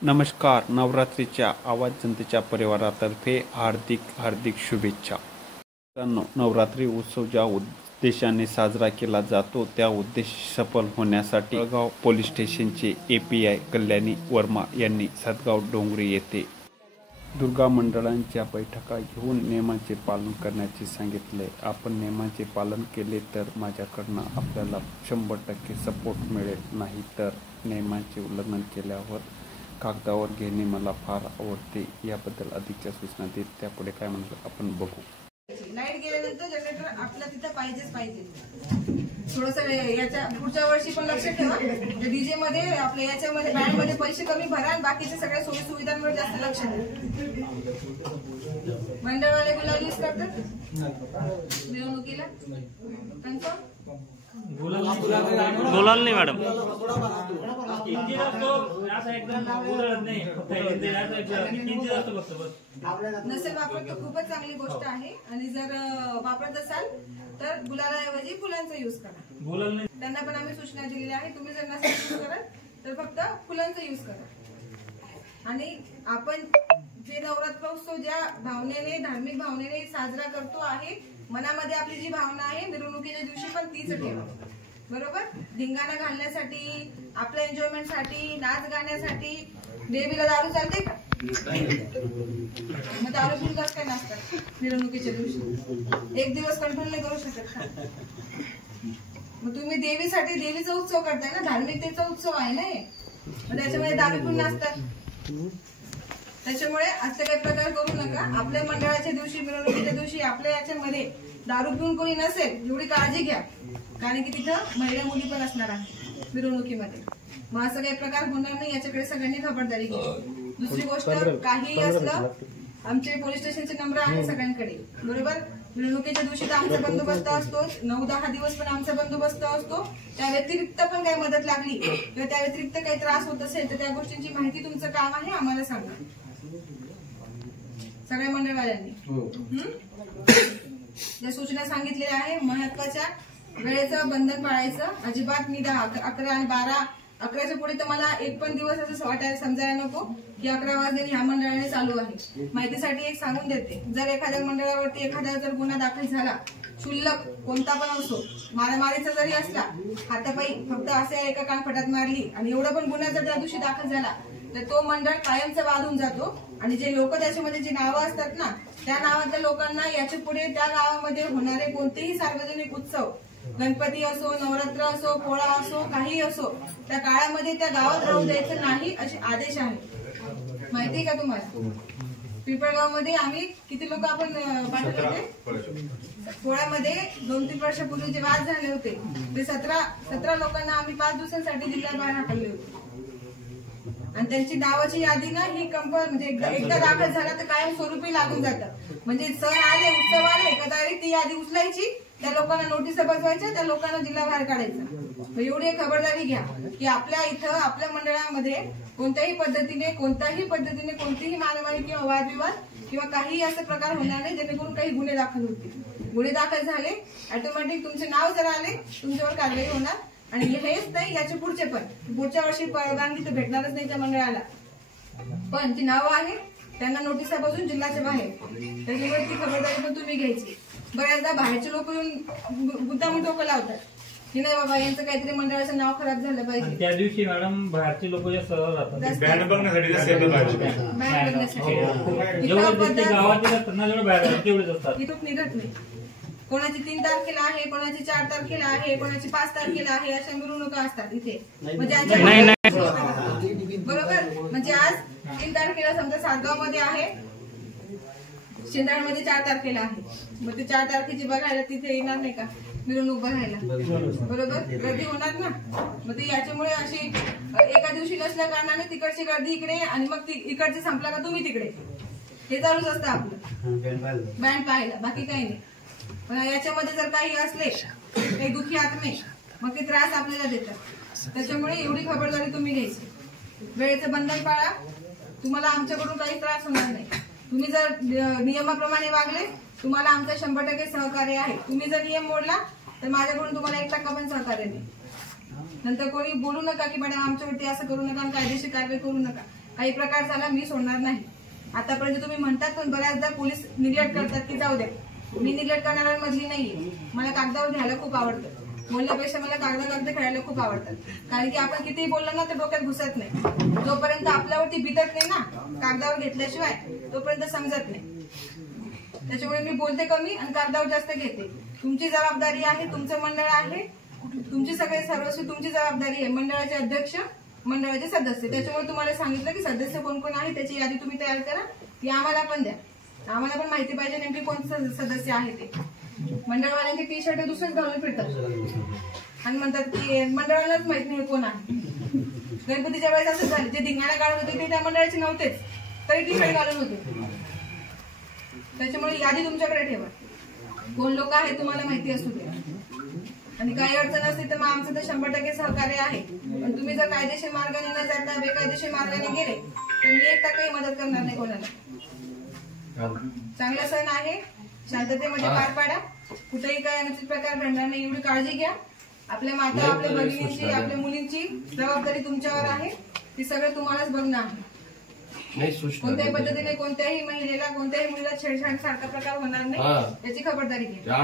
नमस्कार. नवरात्रीच्या आवाज जनतेच्या परिवारातर्फे हार्दिक शुभेच्छा. मित्रांनो, नवरात्री उत्सव ज्या उद्देशाने साजरा केला जातो त्या उद्देश सफल होण्यासाठी जळगाव पोलीस स्टेशनचे API कल्याणी वर्मा यांनी सदगाव डोंगरी येथे दुर्गा मंडळांच्या बैठका घेऊन नियमांचे पालन करण्याचे सांगितले. आपण नियमांचे पालन केले तर माझ्याकडनं आपल्याला 100% सपोर्ट मिळेल, नाही तर नियमांचे उल्लंघन केल्यावर कागदावर घेणे मला फार आवडते. याबद्दल अधिकच्या सूचना देत त्यापुढे काय म्हणतात आपण बघू. लाईट गेल्यानंतर जनरेटर आपल्या तिथं पाहिजे. थोडंसं याच्या पुढच्या वर्षी पण लक्ष ठेवा. डीजे मध्ये आपल्या याच्यामध्ये बँड मध्ये पैसे कमी भरा आणि बाकीच्या सगळ्या सोयी सुविधांवर जास्त लक्ष द्या. मंडळवाले गुलाल यूज करतात मिरवणुकीला कन्फर्म गुलाल नाही मॅडम. नसेल वापरत तर खूपच चांगली गोष्ट आहे. आणि जर वापरत असाल तर गुलालाऐवजी फुलांचा युज करा. त्यांना पण आम्ही सूचना दिलेल्या आहे. तुम्ही जर नसेल युज करत तर फक्त फुलांचा युज करा. आणि आपण जे नवरात्रोत्सव ज्या भावनेने धार्मिक भावनेने साजरा करतो आहे, मनामध्ये आपली जी भावना आहे मिरवणुकीच्या दिवशी पण तीच ठेवा. बरोबर. धिंगाणा घालण्यासाठी, आपल्या एन्जॉयमेंटसाठी, नाच गाण्यासाठी देवीला दारू चालते का? मग दारू पिऊन काय नाचतात मिरवणुकीच्या दिवशी? एक दिवस कंट्रोल नाही करू शकत का? मग तुम्ही देवीसाठी देवीचा उत्सव करताय ना, धार्मिकतेचा उत्सव आहे ना. मग त्याच्यामध्ये दारू पिऊन नाचतात. त्याच्यामुळे असे काही प्रकार करू नका. आपल्या मंडळाच्या दिवशी, मिरवणुकीच्या दिवशी आपल्या याच्यामध्ये दारू पिऊन कोणी नसेल एवढी काळजी घ्या. कारण की तिथं महिला मुली पण असणार आहे मिरवणुकीमध्ये. मग असं काही प्रकार होणार नाही याच्याकडे सगळ्यांनी खबरदारी घ्यावी. दुसरी गोष्ट, काही असलं आमचे पोलीस स्टेशनचे नंबर आहे सगळ्यांकडे. बरोबर. मिरवणुकीच्या दिवशी तर आमचा बंदोबस्त असतो. 9-10 दिवस पण आमचा बंदोबस्त असतो. त्या व्यतिरिक्त पण काही मदत लागली किंवा त्या व्यतिरिक्त काही त्रास होत असेल तर त्या गोष्टींची माहिती तुमचं काम आहे आम्हाला सांगा सगळ्या मंडळवाल्यांनी. ज्या सूचना सांगितलेल्या आहे महत्वाच्या, वेळेचं बंधन पाळायचं अजिबात. मी 11 आणि 12, 11च्या पुढे तर मला एक पण दिवस असं वाटायला समजायला नको की 11 वाजले ह्या मंडळाने चालू आहे. माहितीसाठी एक सांगून देते, जर एखाद्या मंडळावरती एखादा जर गुन्हा दाखल झाला, क्षुल्लक कोणता पण असो, मारामारीचा जरी असला, हातापायी फक्त असे एका कानफटात मारली आणि एवढा पण गुन्हा जर त्या दिवशी दाखल झाला तर तो मंडळ कायमचा वाढून जातो. आणि जे लोक त्याच्यामध्ये जी नावं असतात ना, त्या नावातल्या लोकांना याच्या पुढे त्या गावामध्ये होणारे कोणतेही सार्वजनिक उत्सव, गणपती असो, नवरात्र असो, पोळा असो, काही असो, त्या काळामध्ये त्या गावात राहू द्यायचं नाही असे आदेश आहे. माहितीये का तुम्हाला? पिंपळगाव मध्ये आम्ही किती लोक आपण पाठवले होते पोळ्यामध्ये 2-3 वर्षापूर्वी जे वाद झाले होते ते 17 लोकांना आम्ही 5 दिवसांसाठी जिल्ह्याबाहेर हाकलले होते. आणि त्यांची नावाची यादी ना ही म्हणजे एकदा दाखल झाला तर कायम स्वरूपी लागून जातं. म्हणजे सण आले, उत्सव आले का डायरेक्ट ती यादी उचलायची, त्या लोकांना नोटीस बसवायच्या, त्या लोकांना जिल्हा बाहेर काढायचं. एवढी खबरदारी घ्या की आपल्या इथं आपल्या मंडळामध्ये कोणत्याही पद्धतीने कोणतीही मारामारी किंवा वादविवाद किंवा काही असे प्रकार होणार नाही जेणेकरून काही गुन्हे दाखल होतील. गुन्हे दाखल झाले ऑटोमॅटिक तुमचे नाव जर आले तुमच्यावर कारवाई होणार. आणि हेच नाही, याचे पुढचे पण, पुढच्या वर्षी परवानगी तर भेटणारच नाही त्या मंडळाला, पण जी नावं आहे त्यांना नोटिसा बसून जिल्ह्याच्या बाहेर. त्याच्यामुळे ती खबरदारी पण तुम्ही घ्यायची. बऱ्याचदा बाहेरचे लोक येऊन मुद्दामून डोकं लावतात की नाही बाबा यांचं काहीतरी मंडळाचं नाव खराब झालं पाहिजे. त्या दिवशी मॅडम बाहेरचे लोक जास्त राहतात बँड बघण्यासाठी. इथून निघत नाही. कोणाची 3 तारखेला आहे, कोणाची 4 तारखेला आहे, कोणाची 5 तारखेला आहे, अशा मिरवणुका असतात इथे. म्हणजे बरोबर. म्हणजे आज 3 तारखेला समजा सातगाव मध्ये आहे, शिंदाळमध्ये 4 तारखेला आहे. मग ते 4 तारखेची बघायला तिथे येणार नाही का मिरवणूक बघायला? बरोबर. गर्दी होणार ना. मग ते याच्यामुळे अशी एका दिवशी नसल्या कारणाने तिकडची गर्दी इकडे आणि मग ती इकडची संपला का तुम्ही तिकडे, हे चालूच असतं आपलं बँड पाहायला, बाकी काही नाही. पण याच्यामध्ये जर काही असले काही दुखी आत्मे मग ते त्रास आपल्याला देतात. त्याच्यामुळे एवढी खबरदारी तुम्ही घ्यायची. वेळेचं बंधन पाळा, तुम्हाला आमच्याकडून काही त्रास होणार नाही. तुम्ही जर नियमाप्रमाणे वागले तुम्हाला आमचं 100% सहकार्य आहे. तुम्ही जर नियम मोडला तर माझ्याकडून तुम्हाला 1% पण सहकार्य नाही. नंतर कोणी बोलू नका की मॅडम आमच्यावरती असं करू नका, कायदेशीर कारवाई करू नका. काही प्रकार झाला मी सोडणार नाही. आतापर्यंत तुम्ही म्हणतात पण बऱ्याचदा पोलीस निग्लेक्ट करतात की जाऊ द्या. मी निग्लेक्ट करणाऱ्यांमधली नाहीये. मला कागदावर घ्यायला खूप आवडतं. बोलण्यापेक्षा मला कागद खेळायला खूप आवडतात. कारण की आपण कितीही बोललो ना तर डोक्यात घुसत नाही. जोपर्यंत आपल्यावरती बितत नाही ना कागदावर घेतल्याशिवाय तोपर्यंत समजत नाही. त्याच्यामुळे मी बोलते कमी आणि कागदावर जास्त घेते. तुमची जबाबदारी आहे, तुमचं मंडळ आहे, तुमची सगळे सर्वस्वी तुमची जबाबदारी आहे. मंडळाचे अध्यक्ष, मंडळाचे सदस्य. त्याच्यामुळे तुम्हाला सांगितलं की सदस्य कोण कोण आहे त्याची यादी तुम्ही तयार करा. ती आम्हाला पण द्या. आम्हाला पण माहिती पाहिजे नेमकी कोण सदस्य आहे ते. मंडळवाल्यांचे टी शर्ट दुसरेच घालून फिरतात आणि म्हणतात की मंडळालाच माहित नाही कोण आहे. गणपतीच्या वेळेस असं झालं, जे धिंगाणा काढत होते ते त्या मंडळाचे नव्हतेच तरी टी शर्ट घालून होते. त्याच्यामुळे यादी तुमच्याकडे ठेवा. कोण लोक आहे तुम्हाला माहिती असू द्या. आणि काही अडचण असते तर मग आमचं तर 100% सहकार्य आहे. पण तुम्ही जर कायदेशीर मार्गाने न जाता बेकायदेशीर मार्गाने गेले तर मी एक टक्काही मदत करणार नाही कोणाला. चांगला सण आहे, शांततेमध्ये पार पाडा. कुठेही काय अनुचित प्रकार घडणार नाही एवढी काळजी घ्या. आपल्या माता, आपल्या भगिनींची, आपल्या मुलींची जबाबदारी तुमच्यावर आहे. ती सगळं तुम्हालाच बघणं आहे. कोणत्याही पद्धतीने कोणत्याही महिलेला, कोणत्याही मुलीला छेडछाड सारखा प्रकार होणार नाही याची खबरदारी घ्या.